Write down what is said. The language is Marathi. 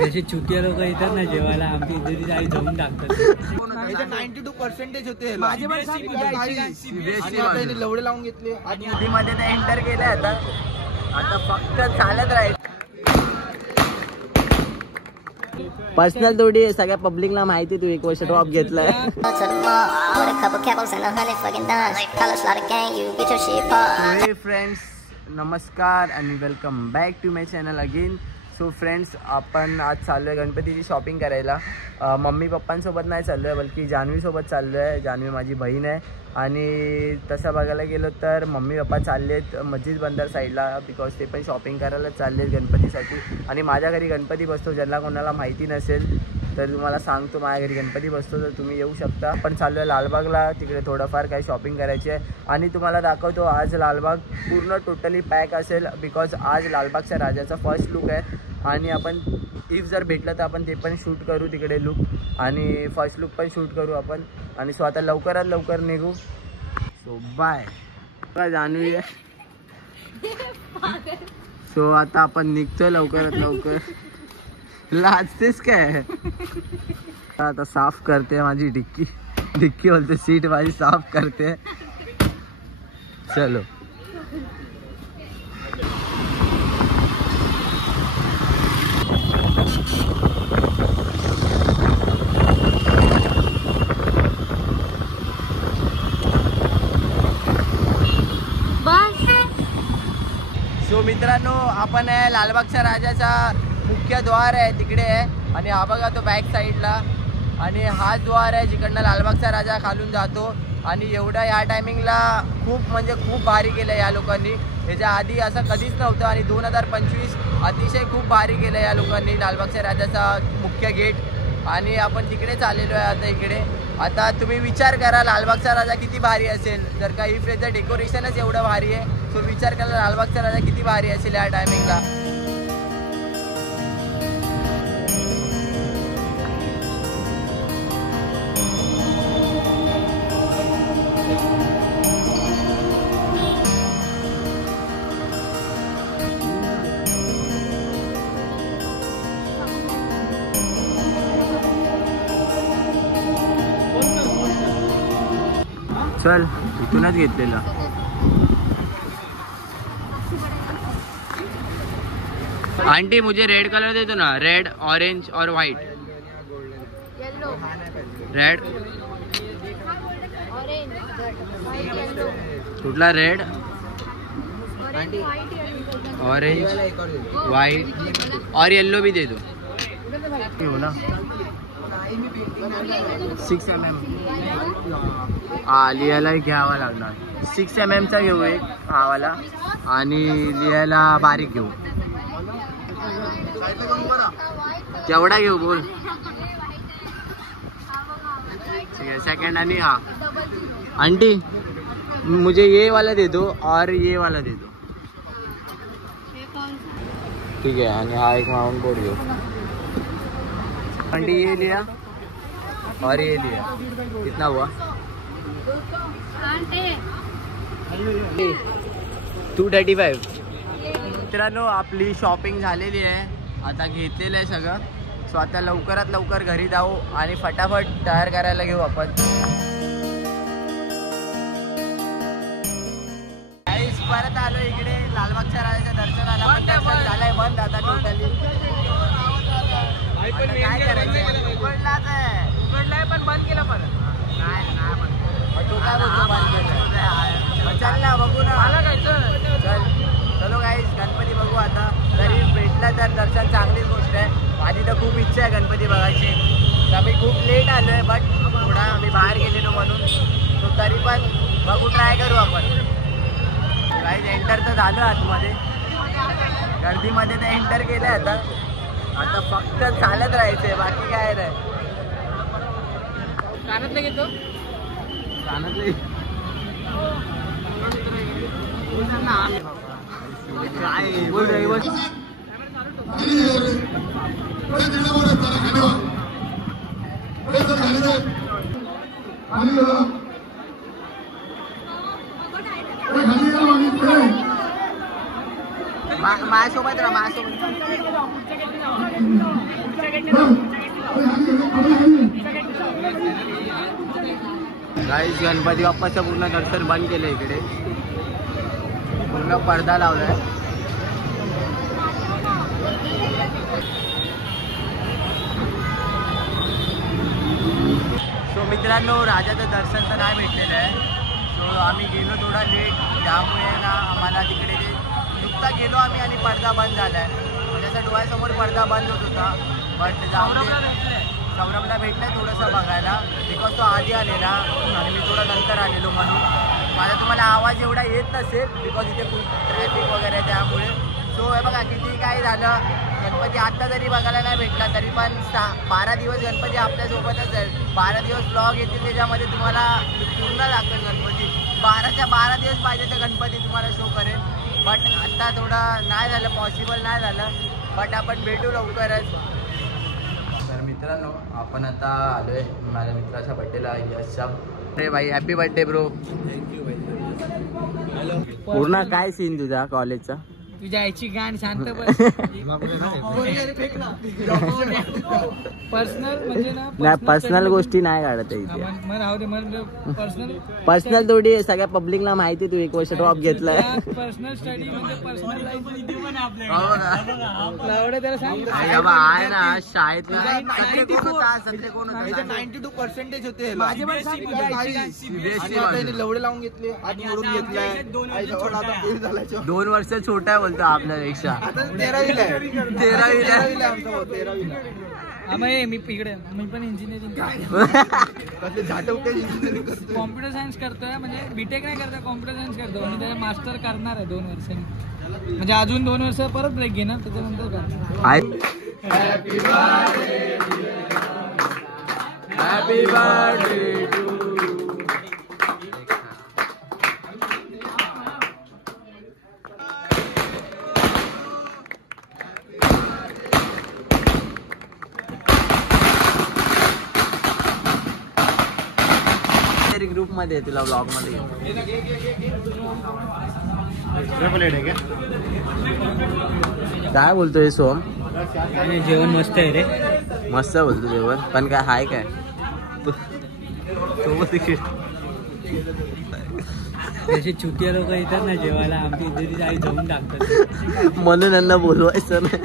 जसे चुतिया लोक येतात ना जेवायला आमची इथे आई जाऊन टाकतात. 92% होते माझे पण लवडे लावून घेतले मध्ये ते एंटर केले. आता फक्त चालत राहील. पर्सनल थोडी सगळ्या पब्लिकला माहिती तू 1 वर्ष ड्रॉप घेतलाय. फ्रेंड्स नमस्कार आणि welcome back to my channel again. So friends आपण आज चाललो आहे गणपतीची शॉपिंग करायला. मम्मी पप्पांसोबत नाही चाललो आहे बल्कि जान्हवीसोबत चाललो आहे. जान्हवी माझी बहीण आहे आणि तसं बघायला गेलो तर मम्मी पप्पा चाललेत मस्जिद बंदर साईडला बिकॉज ते पण शॉपिंग करायला चाललेत गणपतीसाठी. आणि माझ्या घरी गणपती बसतो. ज्यांना कोणाला माहिती नसेल तर तुम्हाला सांगतो माझ्या घरी गणपती बसतो तर तुम्ही येऊ शकता. आपण चाललो आहे लालबागला. तिकडे थोडंफार काही शॉपिंग करायची आहे आणि तुम्हाला दाखवतो आज लालबाग पूर्ण टोटली पॅक असेल बिकॉज आज लालबागच्या राजाचा फर्स्ट लुक आहे. आणि आपण इफ जर भेटलं तर आपण ते पण शूट करू तिकडे लुक आणि फर्स्ट लुक पण शूट करू आपण. आणि सो आता लवकरात लवकर निघू. So bye. जान्हवी आहे. सो आता आपण निघतोय लवकरात लवकर. लाजतेस काय. आता साफ करते माझी डिक्की बोलते सीट माझी साफ करते. चलो सो मित्रांनो आपण लालबागच्या राजाचा मुख्य द्वार आहे तिकडे आहे. आणि हा बघा तो बॅक साईडला. आणि हा द्वार आहे जिकडनं लालबागचा राजा खालून जातो. आणि एवढा ह्या टायमिंगला खूप म्हणजे खूप भारी केलं या लोकांनी. त्याच्या आधी असं कधीच नव्हतं. आणि 2025 अतिशय खूप भारी केलं या लोकांनी लालबागच्या राजाचा मुख्य गेट. आणि आपण तिकडेच आलेलो आहे आता इकडे. आता तुम्ही विचार करा लालबागचा राजा किती भारी असेल जर का इफ त्याचं डेकोरेशनच एवढं भारी आहे. सो विचार करा लालबागचा राजा किती भारी असेल या टायमिंगला. चल इथूनच घेतलेला. आंटी मुझे रेड कलर दे दो ना. रेड ऑरेंज और वाइट. रेड कुठला रेड ऑरेंज वाइट और येल्लो भी दे दो. हो ना 6 mm. लिहायला घ्यावा लागणार. 6 mm चा घेऊ एक हा वाला. आणि लिहायला बारीक घेऊ. केवढा घेऊ बोल. ठीक है सेकंड. आणि हा आंटी मुझे ये वाला दे दो और ये वाला दे दो. ठीक है. आणि हा एक माउंट बोर्ड घेऊ. आंटी ये लिया और ये लिया. कितना हुआ. 235. मित्रांनो आपली शॉपिंग झालेली आहे. आता घेतलेलं आहे सगळं. सो आता लवकरात लवकर घरी जाऊ आणि फटाफट तयार करायला घेऊ आपण. परत आलो इकडे लालबागच्या राजाच्या दर्शनाला. पण दर्शन झालंय बंद आता टोटली. काय करायचं उघडलाच आहे. उघडलाय पण बंद केलं परत. तू काय बोलतो बंद केलं. चल ना बघू ना. मला जायचं. चल चलो गाईस गणपती बघू आता. जरी भेटला तर दर्शन चांगलीच गोष्ट आहे. माझी तर खूप इच्छा आहे गणपती बघायची. तर आम्ही खूप लेट आलो आहे बट थोडा आम्ही बाहेर गेलेलो म्हणून. तो तरी पण बघू ट्राय करू आपण. गाईस एंटर तर झालं आतमध्ये. गर्दीमध्ये तर एंटर केलं आहे आता. आता फक्त चालत राहायचंय बाकी काय नाही. कानातलं घेतो. कानातलं काय बोल ड्रायव्हर. माझ्यासोबत सोबत राहा गाईस गणपती बाप्पाचं पूर्ण दर्शन बंद केलं इकडे पूर्ण पडदा लावलाय सो मित्रांनो राजाचं दर्शन तर नाही भेटलेलं आहे सो आम्ही गेलो थोडा लेट त्यामुळे ना आम्हाला तिकडे ते नुकता गेलो आम्ही आणि पडदा बंद झाला आहे त्याच्या डोळ्यासमोर पडदा बंद होत होता बट जाऊन सौरभला भेटलं आहे थोडंसं बघायला बिकॉज तो आधी आलेला आणि मी थोडं नंतर आलेलो म्हणून माझा तुम्हाला आवाज एवढा येत नसेल बिकॉज इथे खूप ट्रॅफिक वगैरे आहे त्यामुळे सो हे बघा किती काय झालं गणपती आत्ता जरी बघायला नाही भेटला तरी पण 12 दिवस गणपती आपल्यासोबतच आहे 12 दिवस ब्लॉग येतील त्याच्यामध्ये तुम्हाला पूर्ण लागतं गणपती 12 दिवस पाहिजे तर गणपती तुम्हाला शो करेल बट आत्ता थोडं नाही झालं पॉसिबल नाही झालं बट आपण भेटू लवकरच तर मित्रांनो आपण आता आलोय माझ्या मित्राच्या बड्डेला यशच्या अरे भाई हॅपी बर्थडे ब्रो थँक्यू भाई पूर्ण काय सीन तुझा कॉलेजचा तुझ्या आईची गाण शांत बस पर्सनल म्हणजे ना पर्सनल गोष्टी नाही काढत इथे मग राहू दे मग पर्सनल थोडी सगळ्या पब्लिकला माहिती तू 1 वर्ष ड्रॉप घेतलाय पर्सनल स्टडी म्हणजे पर्सनल त्याला सांग आहे ना शाळेतला 92% होते माझे पण सांग लवडे लावून घेतले आज मोडून घेतलाय 2 वर्ष छोटा आहे बोलतो आपल्यापेक्षा 13वीला मी इकडे मी पण इंजिनिअरिंग कॉम्प्युटर सायन्स करतोय म्हणजे बीटेक नाही करतोय कॉम्प्युटर सायन्स करतो आणि त्याला मास्टर करणार आहे 2 वर्षांनी म्हणजे अजून 2 वर्ष परत ब्रेक घेणार त्याच्यानंतर हॅपी बर्थडे टू ग्रुप मध्ये तुला ब्लॉग मध्ये काय बोलतोय सोम जेवण मस्त आहे रे मस्त बोलतो जेवण पण काय हाय काय जसे चुतिया लोक येतात ना जेवायला आमची घरी आई जाऊन टाकतात म्हणून यांना बोलवायचं नाही